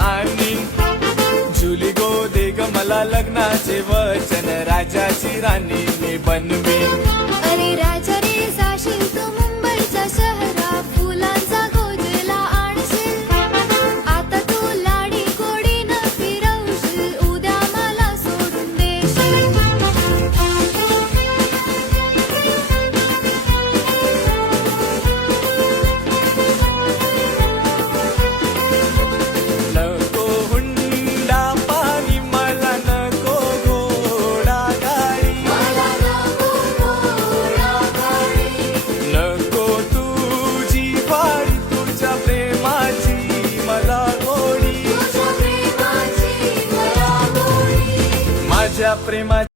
आणि जुली गो दे ग मला लग्नाचे वचन, राजाची राणी मी बनवीन. अरे राजा रे जाशील तू मुंबईच्या शहरात, फुलांचा गोजला आणशील. आता तू लाडी गोडीनं फिरवशील, उद्या मला सोडून देशील. नको हुंडा पाणी मला, नको घोडा गाडी, मला नको घोडा गाडी, नको तुझी वाडी, तुझ्या प्रेमाची मला गोडी, तुझ्या प्रेमाची मला गोडी. माझ्या प्रेमाची